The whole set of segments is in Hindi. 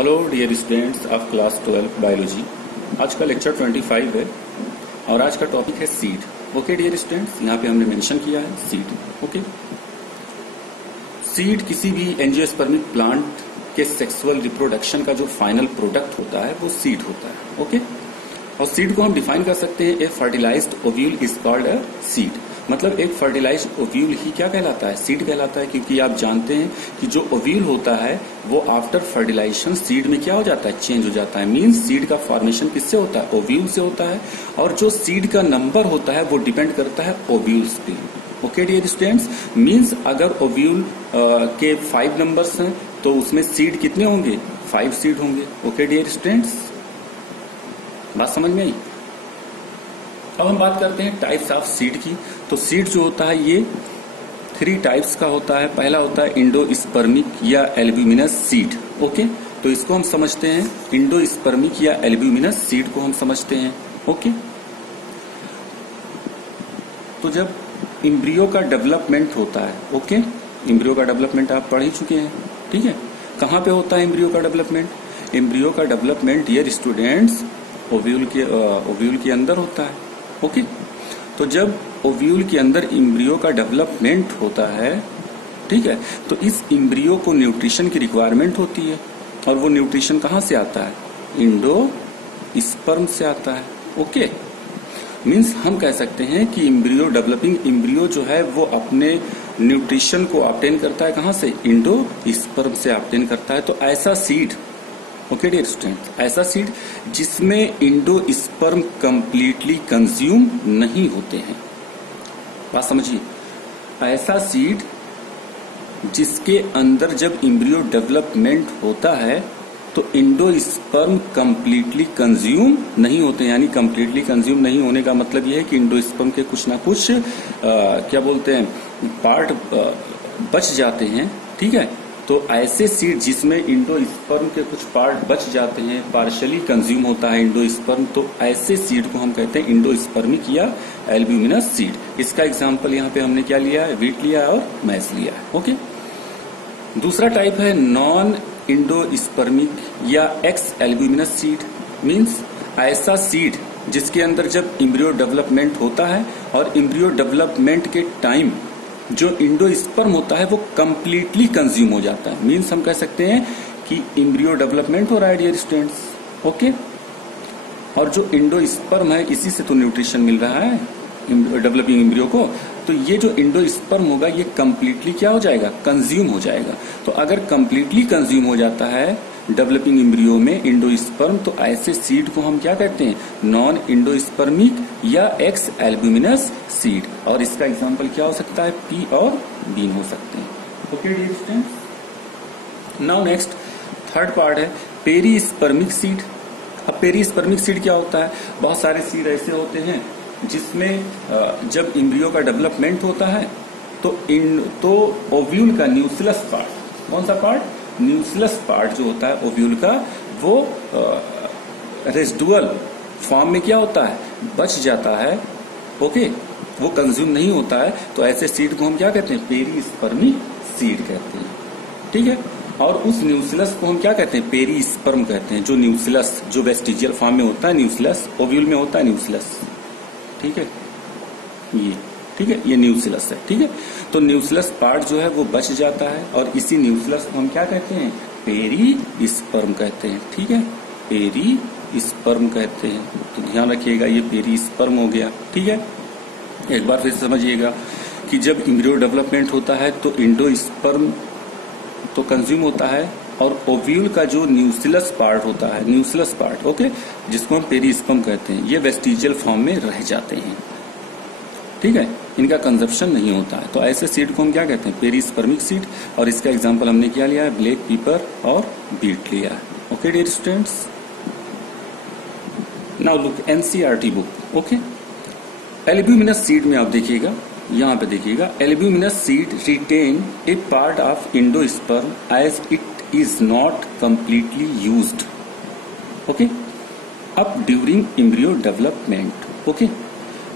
Hello dear students of class 12 biology. आज का लेक्चर 25 है और आज का टॉपिक है सीड। ओके डियर स्टूडेंट्स, यहाँ पे हमने मेंशन किया है सीड। ओके, सीड किसी भी एंजियोस्पर्मिक प्लांट के सेक्सुअल रिप्रोडक्शन का जो फाइनल प्रोडक्ट होता है वो सीड होता है। ओके, और सीड को हम डिफाइन कर सकते हैं, a fertilised ovule is called a seed. मतलब एक फर्टिलाइज्ड ओव्यूल ही क्या कहलाता है? सीड कहलाता है, क्योंकि आप जानते हैं कि जो ओव्यूल होता है वो आफ्टर फर्टिलाइजेशन सीड में क्या हो जाता है? चेंज हो जाता है। मींस सीड का फॉर्मेशन किससे होता है? ओव्यूल से होता है, और जो सीड का नंबर होता है वो डिपेंड करता है ओव्यूल्स पे। ओके डियर स्टूडेंट्स, मींस अगर ओव्यूल के 5 नंबर्स हैं तो उसमें सीड कितने होंगे? 5 सीड होंगे। ओके डियर स्टूडेंट्स, बात समझ में आई? अब हम बात करते हैं टाइप्स ऑफ सीड की। तो सीड जो होता है ये 3 टाइप्स का होता है। पहला होता है इंडोस्पर्मिक या एल्ब्यूमिनस सीड। ओके, तो इसको हम समझते हैं, इंडोस्पर्मिक या एल्ब्यूमिनस सीड को हम समझते हैं। ओके, तो जब इम्ब्रियो का डेवलपमेंट होता है, ओके, इम्ब्रियो का डेवलपमेंट आप पढ़ ही चुके हैं, ठीक है। कहाँ पे होता है इम्ब्रियो का डेवलपमेंट? इम्ब्रियो का डेवलपमेंट डियर स्टूडेंट्स ओव्यूल के अंदर होता है। ओके, तो जब ओव्यूल के अंदर इम्ब्रियो का डेवलपमेंट होता है, ठीक है, तो इस इम्ब्रियो को न्यूट्रिशन की रिक्वायरमेंट होती है, और वो न्यूट्रिशन कहाँ से आता है? इंडोस्पर्म से आता है। ओके, मीन्स हम कह सकते हैं कि इम्ब्रियो, डेवलपिंग इम्ब्रियो जो है वो अपने न्यूट्रिशन को ऑब्टेन करता है कहाँ से? इंडोस्पर्म से ऑब्टेन करता है। तो ऐसा सीड, ओके डियर स्टूडेंट्स, ऐसा सीड जिसमें इंडोस्पर्म कंप्लीटली कंज्यूम नहीं होते हैं। बात समझिए, ऐसा सीड जिसके अंदर जब इम्ब्रियो डेवलपमेंट होता है तो इंडोस्पर्म कंप्लीटली कंज्यूम नहीं होते। यानी कंप्लीटली कंज्यूम नहीं होने का मतलब यह है कि इंडोस्पर्म के कुछ ना कुछ क्या बोलते हैं, पार्ट बच जाते हैं, ठीक है। तो ऐसे सीड जिसमें इंडोस्पर्म के कुछ पार्ट बच जाते हैं, पार्शियली कंज्यूम होता है इंडोस्पर्म, तो ऐसे सीड को हम कहते हैं इंडोस्पर्मिक या एल्ब्यूमिनस सीड। इसका एग्जांपल यहाँ पे हमने क्या लिया है? व्हीट लिया है और मैज लिया है। ओके, दूसरा टाइप है नॉन इंडोस्पर्मिक या एक्स एल्ब्यूमिनस सीड। मीन्स ऐसा सीड जिसके अंदर जब इम्ब्रियो डेवलपमेंट होता है और इम्ब्रियो डेवलपमेंट के टाइम जो इंडोस्पर्म होता है वो कंप्लीटली कंज्यूम हो जाता है। मीन्स हम कह सकते हैं कि इम्ब्रियो डेवलपमेंट हो रहा है डियर स्टूडेंट्स, ओके, और जो इंडोस्पर्म है इसी से तो न्यूट्रिशन मिल रहा है डेवलपिंग इम्ब्रियो को। तो ये जो इंडोस्पर्म होगा ये कंप्लीटली क्या हो जाएगा? कंज्यूम हो जाएगा। तो अगर कंप्लीटली कंज्यूम हो जाता है डेवलपिंग इम्ब्रियो में इंडोस्पर्म, तो ऐसे सीड को हम क्या कहते हैं? नॉन इंडोस्पर्मिक या एक्स एल्ब्यूमिनस सीड। और इसका एग्जांपल क्या हो सकता है? पी और बीन हो सकते हैं। Okay dear students, now next third part है पेरीस्पर्मिक सीड। अब पेरीस्पर्मिक सीड क्या होता है? बहुत सारे सीड ऐसे होते हैं जिसमें जब इम्ब्रियो का डेवलपमेंट होता है तो ओव्यूल का न्यूक्लियस पार्ट, कौन सा पार्ट? न्यूक्लियस पार्ट जो होता है ओव्यूल का, वो रेसिडुअल फॉर्म में क्या होता है? बच जाता है। ओके, वो कंज्यूम नहीं होता है। तो ऐसे सीड को हम क्या कहते हैं? पेरीस्पर्मिक सीड कहते हैं, ठीक है। और उस न्यूक्लियस को हम क्या कहते हैं? पेरीस्पर्म कहते हैं। जो न्यूक्लियस जो वेस्टिजियल फॉर्म में होता है, न्यूक्लियस ओव्यूल में होता है न्यूक्लियस, ठीक है, ये ठीक है, ये न्यूक्लियस है, ठीक है। तो न्यूक्लियस पार्ट जो है वो बच जाता है, और इसी न्यूक्लियस को हम क्या कहते हैं? पेरीस्पर्म कहते हैं, ठीक है, पेरीस्पर्म कहते हैं। तो ध्यान रखिएगा, ये पेरीस्पर्म हो गया, ठीक है। एक बार फिर समझिएगा कि जब इम्ब्रियो डेवलपमेंट होता है तो इंडोस्पर्म तो कंज्यूम होता है, और ओव्यूल का जो न्यूक्लियस पार्ट होता है, न्यूक्लियस पार्ट, ओके, जिसको हम पेरीस्पर्म कहते हैं, ये वेस्टिजियल फॉर्म में रह जाते हैं, ठीक है, इनका कंजप्शन नहीं होता है। तो ऐसे सीड को हम क्या कहते हैं? पेरीस्पर्मिक सीड। और इसका एग्जांपल हमने क्या लिया है? ब्लैक पीपर और बीट लिया है। Okay dear students, now look NCERT book. Okay, albuminous seed में आप देखिएगा, यहाँ पे देखिएगा, albuminous seed retain a part of endosperm as it is not completely used, okay, अब during embryo development. Okay,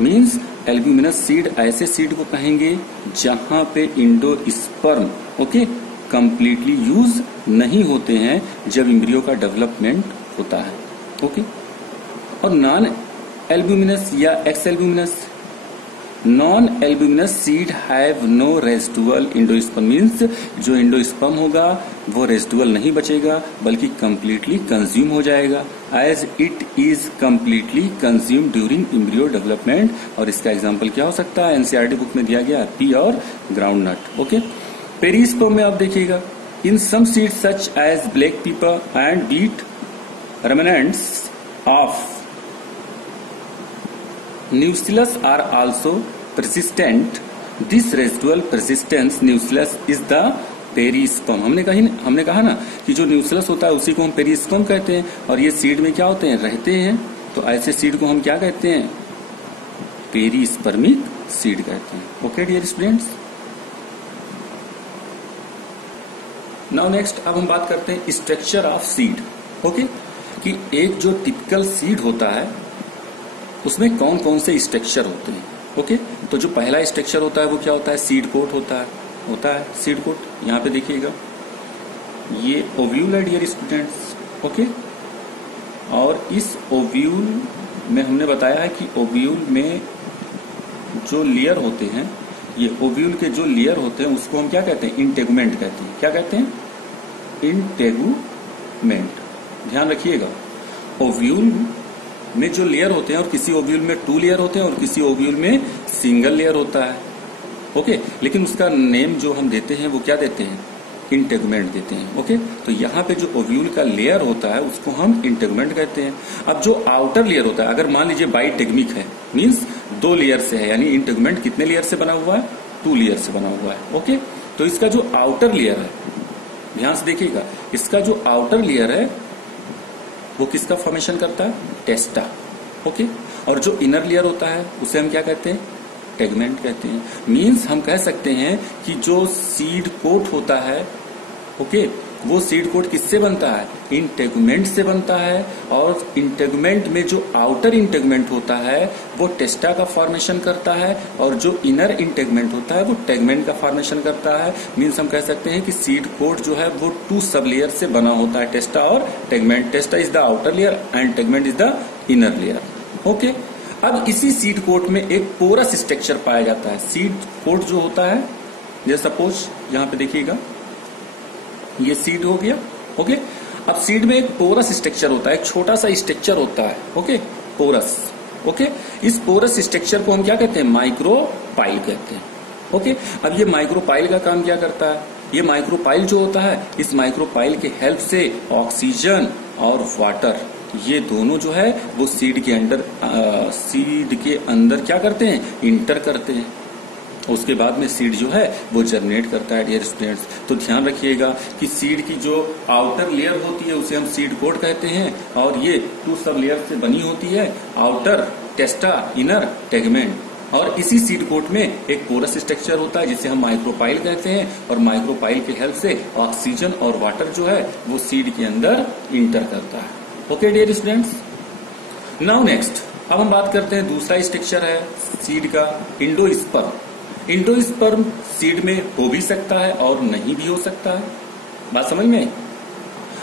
means albuminous seed ऐसे सीड को कहेंगे जहां पे इंडोस्पर्म, ओके, कंप्लीटली यूज नहीं होते हैं जब एम्ब्रियो का डेवलपमेंट होता है। ओके, और नॉन एल्ब्यूमिनस या ex albuminous, non albuminous seed have no residual endosperm, means जो एंडोस्पर्म होगा वो रेसिडुअल नहीं बचेगा बल्कि कंप्लीटली कंज्यूम हो जाएगा, as it is completely consume during embryo development. और इसका एग्जांपल क्या हो सकता है, एनसीईआरटी बुक में दिया गया पी और ग्राउंड नट। ओके, पेरिस्पर्म में आप देखिएगा, in some seeds such as black pepper and beet remnants of nucellus are also persistent. This residual persistence nucellus is the perisperm. हमने कहा ना कि जो न्यूक्लियस होता है उसी को हम पेरिस्पर्म कहते हैं, और ये सीड में क्या होते हैं, रहते हैं। तो ऐसे सीड को हम क्या कहते हैं, पेरिस्पर्मिक सीड कहते हैं। Okay dear students, now next अब हम बात करते हैं स्ट्रक्चर ऑफ सीड। ओके, कि एक जो टिपिकल सीड होता है उसमें कौन कौन से स्ट्रक्चर होते हैं। ओके, तो जो पहला स्ट्रक्चर होता है वो क्या होता है, सीड कोट होता है सीड कोट। यहाँ पे देखिएगा ये ओव्यूल है डियर स्टूडेंट्स। ओके, और इस ओव्यूल में हमने बताया है कि ओव्यूल में जो लेयर होते हैं, ये ओव्यूल के जो लेयर होते हैं उसको हम क्या कहते हैं, इंटेगुमेंट कहते हैं। क्या कहते हैं, इंटेगुमेंट। ध्यान रखिएगा, ओव्यूल में जो लेयर होते हैं, और किसी ओव्यूल में 2 लेयर होते हैं और किसी ओव्यूल में सिंगल लेयर होता है। ओके, लेकिन उसका नेम जो हम देते हैं वो क्या देते हैं, इंटेगुमेंट देते हैं। ओके, तो यहाँ पे जो ओव्यूल का लेयर होता है उसको हम इंटेगुमेंट कहते हैं। अब जो आउटर लेयर होता है, अगर मान लीजिए बाइटेगमिक है, मीन्स 2 लेयर से है, यानी इंटेगुमेंट कितने लेयर से बना हुआ है, 2 लेयर से बना हुआ है। ओके, तो इसका जो आउटर लेयर है, ध्यान से देखिएगा, इसका जो आउटर लेयर है वो किसका फॉर्मेशन करता है, टेस्टा। ओके, और जो इनर लेयर होता है उसे हम क्या कहते हैं, टेगमेंट कहते हैं। मींस हम कह सकते हैं कि जो सीड कोट होता है, ओके, वो सीड कोट किससे बनता है, इंटेगुमेंट से बनता है। और इंटेगुमेंट में जो आउटर इंटेगुमेंट होता है वो टेस्टा का फॉर्मेशन करता है, और जो इनर इंटेगुमेंट होता है वो टेगमेंट का फॉर्मेशन करता है। मींस हम कह सकते हैं कि सीड कोट जो है वो 2 सब लेयर से बना होता है, टेस्टा और tegmen. टेस्टा is the outer layer and tegmen is the inner layer. Okay, अब इसी सीड कोट में एक पोरस स्ट्रक्चर पाया जाता है। सीड कोट जो होता है, जैसे सपोज यहाँ पे देखिएगा ये सीड हो गया। ओके, अब सीड में एक पोरस स्ट्रक्चर होता है, एक छोटा सा स्ट्रक्चर होता है। Okay, porous. ओके, इस पोरस स्ट्रक्चर को हम क्या कहते हैं, माइक्रोपाइल कहते हैं। ओके, अब ये माइक्रोपाइल का काम क्या करता है, ये माइक्रोपाइल जो होता है, इस माइक्रोपाइल के हेल्प से ऑक्सीजन और वाटर, ये दोनों जो है वो सीड के अंदर क्या करते हैं, इंटर करते हैं। उसके बाद में सीड जो है वो जर्मिनेट करता है डियर स्टूडेंट्स। तो ध्यान रखिएगा कि सीड की जो आउटर लेयर होती है उसे हम सीड कोट कहते हैं, और ये 2 सब लेयर से बनी होती है, आउटर टेस्टा, इनर टेगमेंट। और इसी सीड कोट में एक पोरस स्ट्रक्चर होता है जिसे हम माइक्रोपाइल कहते हैं, और माइक्रोपाइल के हेल्प से ऑक्सीजन और वाटर जो है वो सीड के अंदर इंटर करता है। Okay dear students, now next अब हम बात करते हैं, दूसरा स्ट्रक्चर है सीड का, इंडोस्पर्म। इंडोस्पर्म सीड में हो भी सकता है और नहीं भी हो सकता है। बात समझ में आई?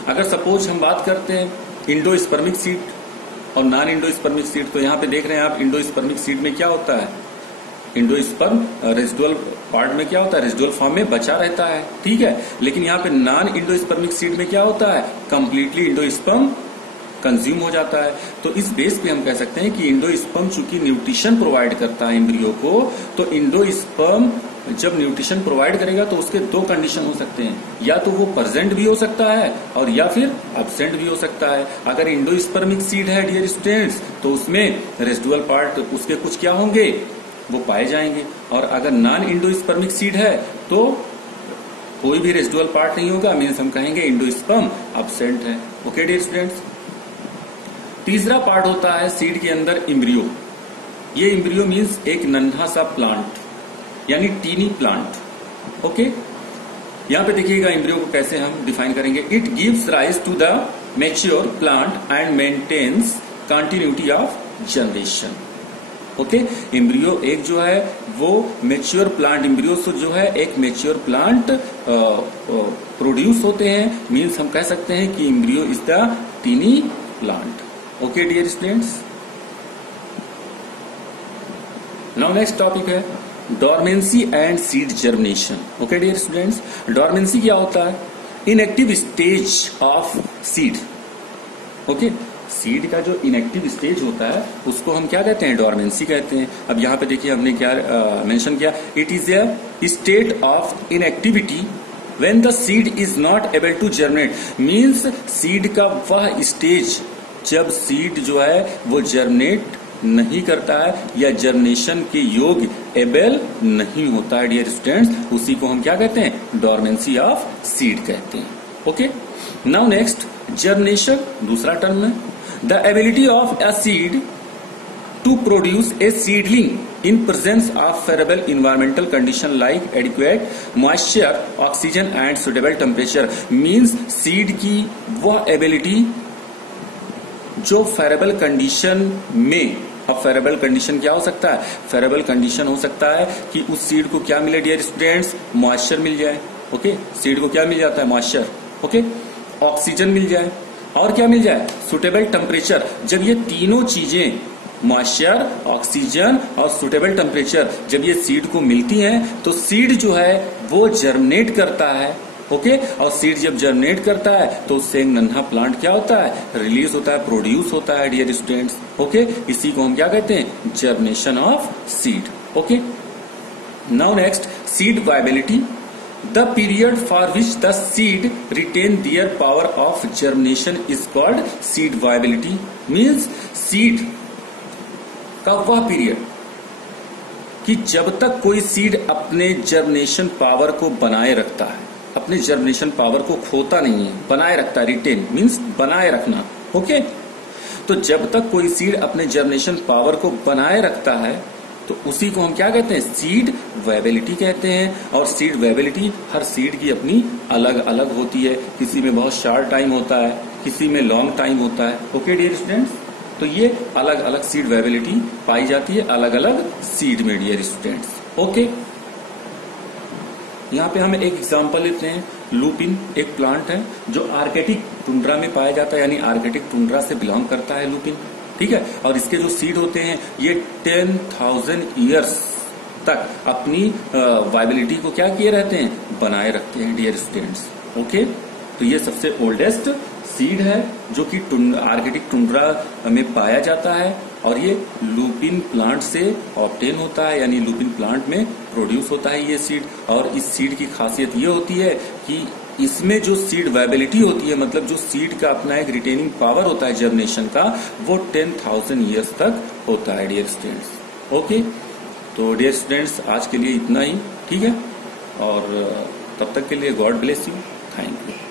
अगर सपोज हम बात करते हैं इंडोस्पर्मिक सीड और नॉन इंडोस्पर्मिक सीड, तो यहाँ पे देख रहे हैं आप, इंडोस्पर्मिक सीड में क्या होता है, इंडोस्पर्म रेसिडुअल पार्ट में क्या होता है, रेसिडुअल फॉर्म में बचा रहता है, ठीक है। लेकिन यहाँ पे नॉन इंडोस्पर्मिक सीड में क्या होता है, कंप्लीटली इंडोस्पर्म कंज्यूम हो जाता है। तो इस बेस पे हम कह सकते हैं कि इंडोस्पर्म चूंकि न्यूट्रिशन प्रोवाइड करता है एम्ब्रियो को, तो इंडोस्पर्म जब न्यूट्रिशन प्रोवाइड करेगा तो उसके 2 कंडीशन हो सकते हैं, या तो वो प्रेजेंट भी हो सकता है और या फिर एब्सेंट भी हो सकता है। अगर इंडोस्पर्मिक सीड है डियर स्टूडेंट्स तो उसमें रेसिडुअल पार्ट उसके कुछ क्या होंगे, वो पाए जाएंगे। और अगर नॉन इंडोस्पर्मिक सीड है तो कोई भी रेसिडुअल पार्ट नहीं होगा, मीन्स हम कहेंगे इंडोस्पर्म एब्सेंट है। ओके डियर स्टूडेंट्स, तीसरा पार्ट होता है सीड के अंदर इम्ब्रियो। ये इम्ब्रियो मीन्स एक नन्हा सा प्लांट, यानी टीनी प्लांट। ओके, यहां पे देखिएगा इम्ब्रियो को कैसे हम डिफाइन करेंगे, it gives rise to the mature plant and maintains continuity of generation. Okay. Embryo एक जो है वो मेच्योर प्लांट, एम्ब्रियो से जो है एक मेच्योर प्लांट प्रोड्यूस होते हैं, मीन्स हम कह सकते हैं कि embryo is the tiny plant. Okay dear students, now next topic है dormancy and seed germination. Okay dear students, dormancy क्या होता है? Inactive stage of seed. Okay, seed का जो इनएक्टिव स्टेज होता है उसको हम क्या कहते हैं? डॉर्मेंसी कहते हैं। अब यहाँ पे देखिए हमने क्या मेंशन किया, it is a state of inactivity when the seed is not able to germinate. Means seed का वह स्टेज जब सीड जो है वो जर्मिनेट नहीं करता है या जर्मिनेशन के योग्य एबल नहीं होता है डियर स्टूडेंट्स, उसी को हम क्या कहते हैं? डॉर्मेंसी ऑफ सीड कहते हैं। ओके, नाउ नेक्स्ट जर्मिनेशन दूसरा टर्म है the ability of a seed to produce a seedling in presence of favorable environmental condition like adequate moisture, oxygen and suitable temperature। means seed की वह ability जो फेरेबल कंडीशन में, अब फेरेबल कंडीशन क्या हो सकता है? फेरेबल कंडीशन हो सकता है कि उस सीड को क्या मिले डियर स्टूडेंट्स? मॉइस्चर मिल जाए। ओके, सीड को क्या मिल जाता है? मॉइस्चर। ओके, ऑक्सीजन मिल जाए और क्या मिल जाए? Suitable temperature. जब ये तीनों चीजें मॉइस्चर, ऑक्सीजन और सुटेबल टेम्परेचर जब ये सीड को मिलती हैं तो सीड जो है वो जर्मिनेट करता है। ओके, और सीड जब जर्मिनेट करता है तो उससे एक नन्हा प्लांट क्या होता है? रिलीज होता है, प्रोड्यूस होता है डियर स्टूडेंट्स। ओके, इसी को हम क्या कहते हैं? Germination of seed. Okay, now next seed viability. The period for which the seed retain their power of germination is called seed viability। means seed का वह पीरियड कि जब तक कोई सीड अपने जर्मिनेशन पावर को बनाए रखता है, अपने जर्मिनेशन पावर को खोता नहीं है, बनाए रखता है। रिटेन मीन्स बनाए रखना। ओके, तो जब तक कोई सीड अपने जर्मिनेशन पावर को बनाए रखता है तो उसी को हम क्या कहते हैं? सीड वायबिलिटी कहते हैं। और सीड वायबिलिटी हर सीड की अपनी अलग अलग होती है, किसी में बहुत शॉर्ट टाइम होता है, किसी में लॉन्ग टाइम होता है। ओके डियर स्टूडेंट्स, तो ये अलग अलग सीड वायबिलिटी पाई जाती है अलग अलग सीड में डियर स्टूडेंट्स। ओके, यहाँ पे हम एक एग्जांपल लेते हैं। लूपिन एक प्लांट है जो आर्कटिक टुंड्रा में पाया जाता है, यानी आर्कटिक टुंड्रा से बिलोंग करता है लूपिन। ठीक है, और इसके जो सीड होते हैं ये 10,000 ईयर्स तक अपनी वायबिलिटी को क्या किए रहते हैं? बनाए रखते हैं डियर स्टूडेंट्स। ओके, तो ये सबसे ओल्डेस्ट सीड है जो कि आर्कटिक टुंड्रा में पाया जाता है और ये लूपिन प्लांट से ऑब्टेन होता है, यानी लूपिन प्लांट में प्रोड्यूस होता है ये सीड। और इस सीड की खासियत ये होती है कि इसमें जो सीड वायबिलिटी होती है, मतलब जो सीड का अपना एक रिटेनिंग पावर होता है जर्मिनेशन का, वो 10,000 ईयर्स तक होता है डियर स्टूडेंट्स। ओके, तो डियर स्टूडेंट्स आज के लिए इतना ही। ठीक है, और तब तक के लिए God bless you, thank you.